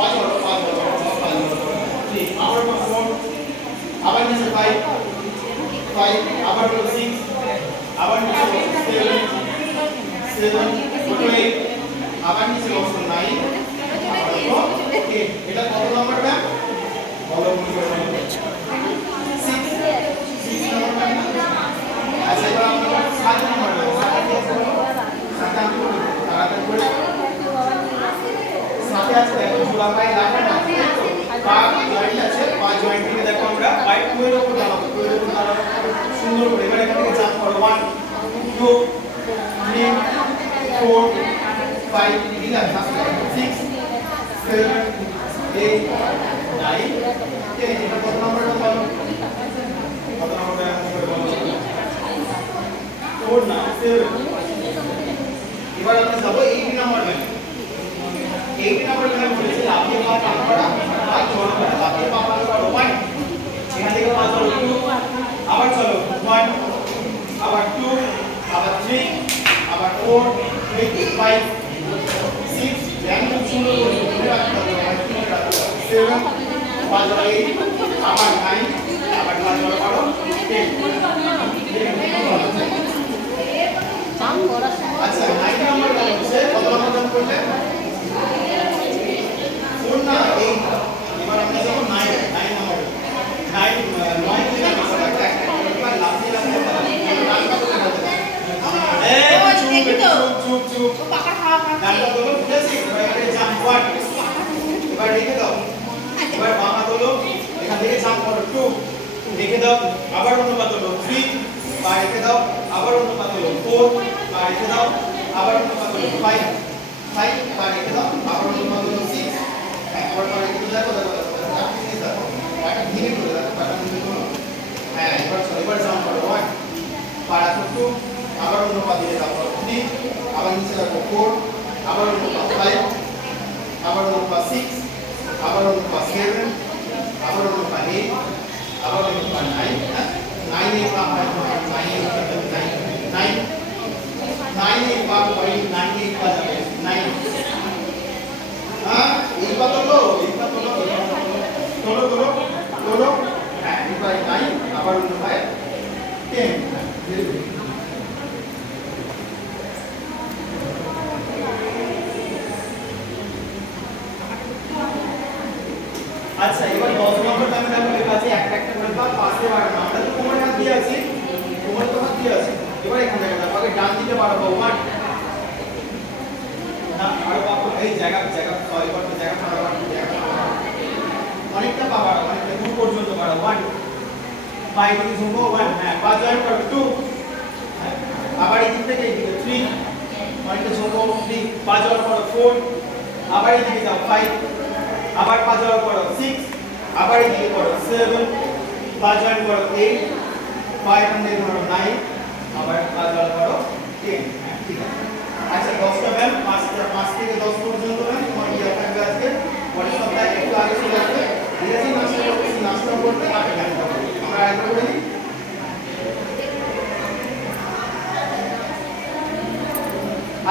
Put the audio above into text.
5 হলো 5 হলো 3 আবার 4 আবার নিচে 5 আবার হলো 6 আবার নিচে 7 8 আবার নিচে 9 এটা কত নাম্বার ম্যাম বলো মনে করে 6 নাম্বার আচ্ছা এবার আমরা 7 নাম্বার তাড়াতাড়ি করে সাথে আছে দেখো জোড়া পাই লাগবে না পা জয়েন্ট আছে পা জয়েন্ট থেকে দেখো আমরা পাই কোয়ের উপর দাঁড়াবো সুন্দর করে এবার এখান থেকে জাম্প করো 1 2 3 4 5 ঠিক আছে 6 7 8 9 10 এটা কত নাম্বারটা বলো কত নাম্বারটা বলো 4 না 7 এবার আমরা যাব 8 নাম্বার ম্যাম 8 নাম্বার ম্যাম বলেছে লাফিয়ে পা কাট করা আর জোড়া করা লাফিয়ে পা পালন করো 1 এখান থেকে পা চলো 2 আবার চলো 1 আবার 2 আবার 3 আবার 4 5 6 জ্ঞান সুন্দর করে মনে রাখতে হবে 7 পা চলো 8 আবার 9 আবার পা চলো করো 10 আচ্ছা 9 নাম্বার বলছে কত নাম্বার করলে 4 না 8 এবার আমরা যাব 9 নাম্বার 9 থেকে আমরা একবার লাফিয়ে লাফিয়ে চুপ পাকা খাওয়া নাম্বার বলো বুঝেছি এবারে জাম্প 1 এবার রেখে দাও এবার বামা বলো এখান থেকে জাম্প করো 2 রেখে দাও আবার অন্য পা হলো 3 পা রেখে দাও আবার অন্য পা হলো 4 পা রেখে দাও আবার অন্য পা হলো 5 পা রেখে দাও আবার অন্য পা হলো 6 আবার পা রেখে দাও দেখো আপনি দেখো পাটা ধীরে করে দেখো পাটা ধীরে করো হ্যাঁ এবার জাম্প করো 1 পা রাখো 2 আবার অন্য পা দিয়ে দাও 3 আবার নিচে রাখো 4 আবার অন্য পা 5 আবার অন্য পা 6 আবার অন্য পা 7 আবার অন্য পা 8 আবার অন্য পা 9 9 এ পা হয় 9 এ 9 এ পা হয় 9 এ পা যাবে 9 হ্যাঁ এই পা তো তোলো হ্যাঁ এই পা 9 আবার অন্য পা 10 ধীরে ধীরে আচ্ছা এবার 10 নম্বরটা আমি দেখো লেখা আছে একটা একটা করে পা পাশে বাড়ানো আমরা তো কোমর হাত দিয়ে আছি কোমর তো হাত দিয়ে আছে এবার এখানে দেখো আগে ডান দিকে বাড়াবো 1 না আরো বাপ এই জায়গা সরি করতে জায়গা বাড়াবো অনেকটা পা বাড়াবো অনেকটা দূর পর্যন্ত বাড়াবো 1 পাই থেকে ঝুঁকো 1 হ্যাঁ পা জয়েন্ট করো 2 আবার এই দিক থেকে এই দিকে 3 অনেকটা ঝুঁকো 3 পা জয়েন্ট করো 4 আবার এই দিকে যাও 5 আবার পা জয়েন্ট করো 6 আবার এদিকে করো 7 পা জয়েন্ট করো 8 পা এখান থেকে করো 9 আবার পা জয়েন্ট করো 10 ঠিক আছে আচ্ছা 10টা ম্যাম 5 থেকে 10 পর্যন্ত ম্যাম